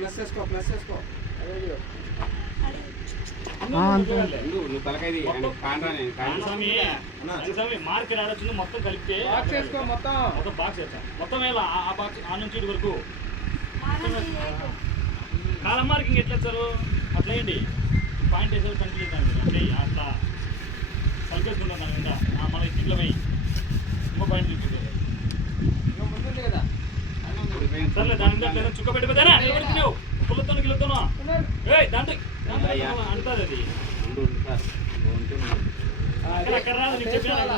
Plus చేసుకో market ఆడొచ్చింది మొత్తం కలిపితే మొత్తం బాక్స్ వేస్తాం మొత్తం వేయాలి ఆ బాక్స్ ఆ నుంచి ఇటు వరకు కాలం మార్కింగ్ ఎట్లా వచ్చారు అట్లా ఏంటి పాయింట్ వేసేది కనిపించేది అంటే అట్లా కలిపేసుకుంటాం దాని మీద మన ఇట్లా పోయి ఇంకో పాయింట్ చూపించేది కదా సర్లే దాని మీద చుక్క పెట్టిపోతానా నిలబెడుతున్నావు పుల్లతోను గిల్లతోను దాంట్లో అంటుంది అది అక్కడ రాదు నీకు చెప్పాను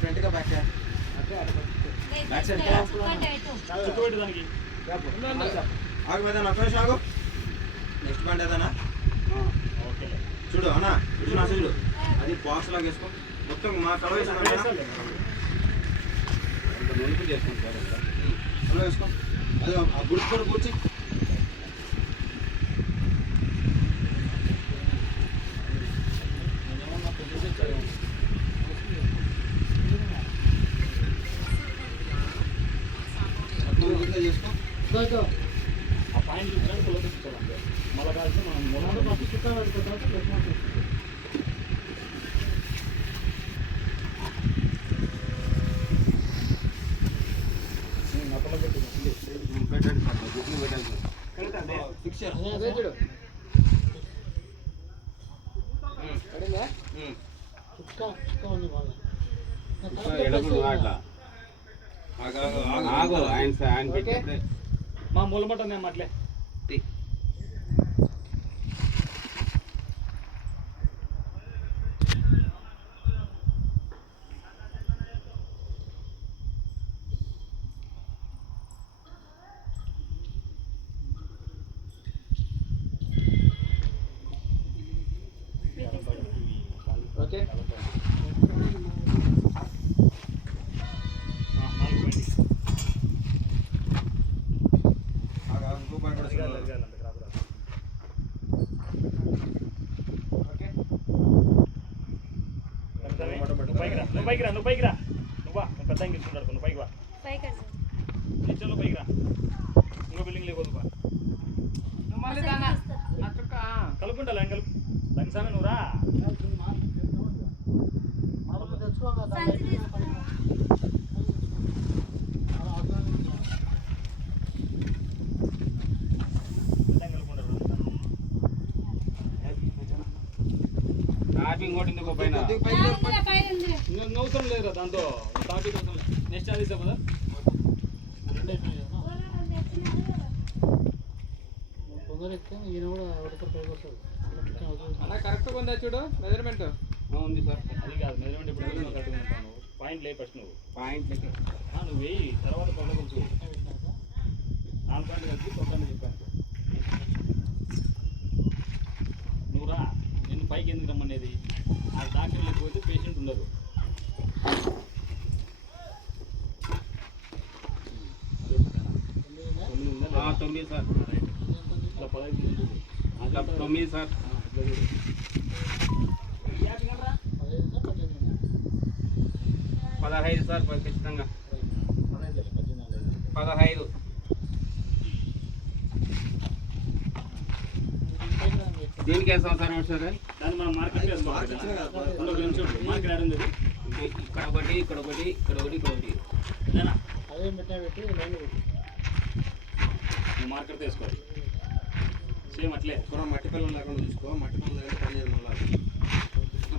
ఫ్రంట్ గా బ్యాక్ సైడ్ చుక్క పెట్టు దానికి ఆగు మీద ఆగు నెక్స్ట్ పాయింట్ ఏదన్నా చూడు అన్నా ఇటు నా చూడు అది బాక్స్ లాగా వేసుకో మొత్తం మా కడ వేసాను వేసుకో అది ఆ గుడి కూడా కూర్చి చేసుకో ఆ పాయింట్ చూపించాలి పుల్ల చూపించాలి మళ్ళీ కాల్సి మనం చుట్టాలి మా మూలమట మేము అట్లే ఓకే నువ్వు పైకి రా నువ్వా పెద్ద ఇంకొంటాడు నువ్వు పైకి వా కిచెన్లో పైకి రా ఇంకో బిల్డింగ్ లేకపోతే కలుపుకుంటా కలుపు దాని సమయం నువ్వు రా నవ్వుతాం లేదురా దాంతో టాపిక్ నెక్స్ట్ అది కదా అలా కరెక్ట్గా ఉందా చూడు మెజర్మెంట్ ఉంది సార్ అది కాదు మెజర్మెంట్ ఇప్పుడు కరెక్ట్గా ఉంటాను పాయింట్ లే ఫస్ట్ నువ్వు పాయింట్ నువ్వు వేయి తర్వాత పొగ కొంచెం 4 పాయింట్ కలిపి కొత్త చెప్పాను నువ్వు రా నేను పైకి ఎందుకు రమ్మనేది ఆ డాక్టర్ లేకపోతే పేషెంట్ ఉండదు తొమ్మిది సార్ ఇట్లా 15 9 సార్ 15 సార్ ఖచ్చితంగా 15 దీనికి వేస్తాం సార్ సార్ దాన్ని మనం మార్కెట్ వేసుకోవాలి మార్కెట్ ఆడింది ఇక్కడ ఒకటి ఇక్కడ ఒకటి ఇక్కడ ఒకటి ఇక్కడ ఒకటి అదే పెట్టి నువ్వు మార్కెట్ వేసుకోవాలి సేమ్ అట్లే కూడా మట్టి పిల్లలు లేకుండా చూసుకో మట్టి పిల్లలు దగ్గర పని చేయడం వల్ల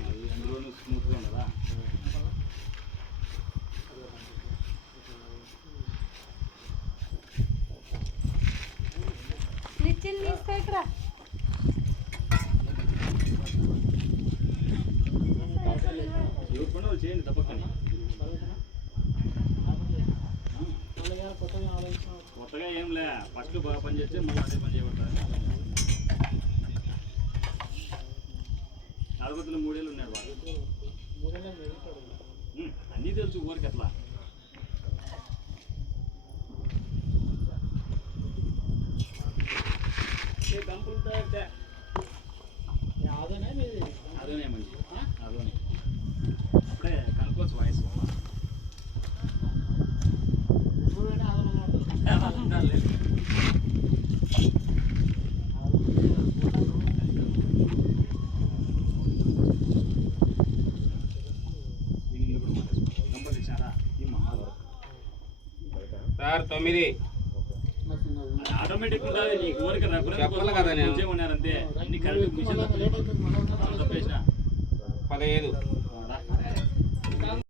అది అందులో స్మూత్గా ఉండదా ఇక్కడ ఎవరి పని వాళ్ళు చేయండి తప్పకని కొత్తగా ఏం లే ఫస్ట్ బాగా పని చేస్తే మళ్ళీ అదే పని చేయబడతారు నలుగుతున్న 3 ఏళ్ళు ఉన్నాడు వాళ్ళు అన్నీ తెలుసు ఊరికి అట్లా అదోనే మంచి అదోనే అప్పుడే కనుక్కోవచ్చు వాయిస్ ఉంటానులే. సార్ 9 ఆటోమేటిక్ ఉంటుంది నీకు ఊరికి చెప్పాలి కదా నేను. ఉన్నారంతే అన్ని కరెక్ట్ మిషన్ తప్పేసిన 15